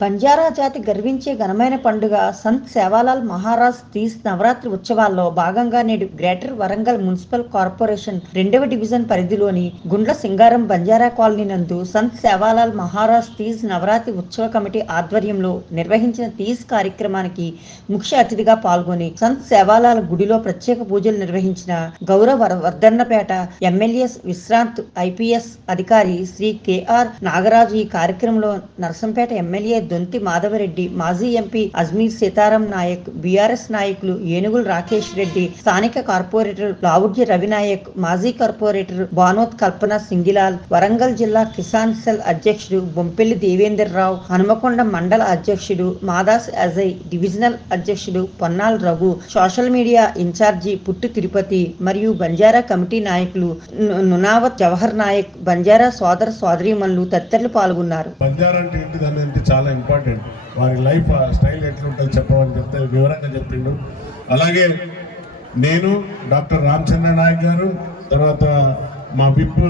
బంజారా జాతి గర్వించే ఘనమైన పండుగ సంత్ సేవాలాల్ మహారాజ్ తీస్ నవరాత్రి ఉత్సవాల్లో భాగంగా నేడు గ్రేటర్ వరంగల్ మున్సిపల్ కార్పొరేషన్ రెండవ డివిజన్ పరిధిలోని గుండ్ల సింగారం బంజారా కాలనీ నందు సంత్ సేవాలాల్ మహారాజ్ తీస్ నవరాత్రి ఉత్సవ కమిటీ ఆధ్వర్యంలో నిర్వహించిన తీస్ కార్యక్రమానికి ముఖ్య అతిథిగా పాల్గొని సంత్ సేవాలాల్ గుడిలో ప్రత్యేక పూజలు నిర్వహించిన గౌరవ వర్ధన్నపేట ఎమ్మెల్యే విశ్రాంత్ ఐపీఎస్ అధికారి శ్రీ కేఆర్ నాగరాజు ఈ కార్యక్రమంలో నరసంపేట ఎమ్మెల్యే దొంతి మాధవరెడ్డి మాజీ ఎంపీ అజ్మీర్ సీతారాం నాయక్ బీఆర్ఎస్ నాయకులు ఏనుగుల రాకేష్ రెడ్డి స్థానిక కార్పొరేటర్ లావుడ్య రవినాయక్ మాజీ కార్పొరేటర్ బానోత్ కల్పన సింగిలాల్ వరంగల్ జిల్లా కిసాన్ సెల్ అధ్యక్షుడు బొంపెల్లి దేవేందర్ రావు హనుమకొండ మండల అధ్యక్షుడు మాదాస్ అజయ్ డివిజనల్ అధ్యక్షుడు Ponnal Raghu social media incharge Puttu Tirupati మరియు బంజారా కమిటీ నాయకులు నునావత్ జవహర్ నాయక్ బంజారా సోదర సోదరీమణులు తదితరులు పాల్గొన్నారు. బంజారా అంటే చాలా ఇంపార్టెంట్. వారి లైఫ్ స్టైల్ ఎట్లుంటుంది చెప్పమని చెప్తే వివరంగా చెప్పిండు. అలాగే నేను డాక్టర్ రామచంద్ర నాయక్ గారు తర్వాత మా విప్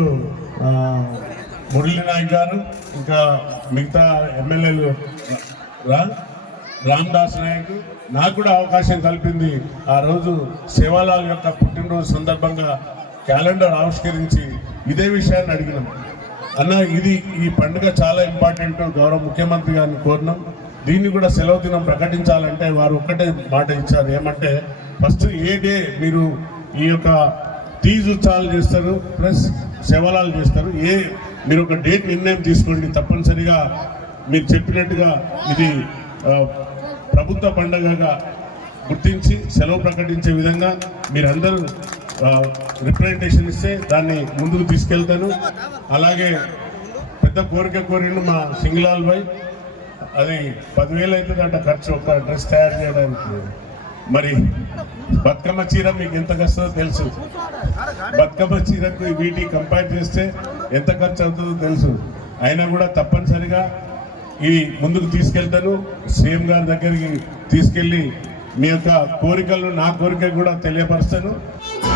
మురళీ నాయక్ గారు ఇంకా మిగతా ఎమ్మెల్యేలు రా రామ్దాస్ నాయక్ నాకు కూడా అవకాశం కల్పింది ఆ రోజు సేవాలాల్ యొక్క పుట్టినరోజు సందర్భంగా క్యాలెండర్ ఆవిష్కరించి ఇదే విషయాన్ని అడిగినాం. అన్న ఇది ఈ పండుగ చాలా ఇంపార్టెంట్. గౌరవ ముఖ్యమంత్రి గారిని కోరినాం. దీన్ని కూడా సెలవు దినం ప్రకటించాలంటే వారు ఒక్కటే మాట ఇచ్చారు. ఏమంటే ఫస్ట్ ఏ డే మీరు ఈ యొక్క తీజ్ ఉత్సవాలు చేస్తారు ప్లస్ శవలాలు చేస్తారు ఏ మీరు ఒక డేట్ నిర్ణయం తీసుకోండి తప్పనిసరిగా. మీరు చెప్పినట్టుగా ఇది ప్రభుత్వ పండుగగా గుర్తించి సెలవు ప్రకటించే విధంగా మీరందరూ రిప్రజెంటేషన్ ఇస్తే దాన్ని ముందుకు తీసుకెళ్తాను. అలాగే పెద్ద కోరిక కోరిండు మా సింగిలాల్ భాయ్ అది పదివేలు అవుతుందంట ఖర్చు ఒక డ్రెస్ తయారు చేయడానికి. మరి బతుకమ్మ చీర మీకు ఎంత కష్టమో తెలుసు. బతుకమ్మ చీరకు వీటి కంపేర్ చేస్తే ఎంత ఖర్చు అవుతుందో తెలుసు. అయినా కూడా తప్పనిసరిగా ఇది ముందుకు తీసుకెళ్తాను. సీఎం గారి దగ్గరికి తీసుకెళ్ళి మీ యొక్క కోరికలు నా కోరిక కూడా తెలియపరుస్తాను.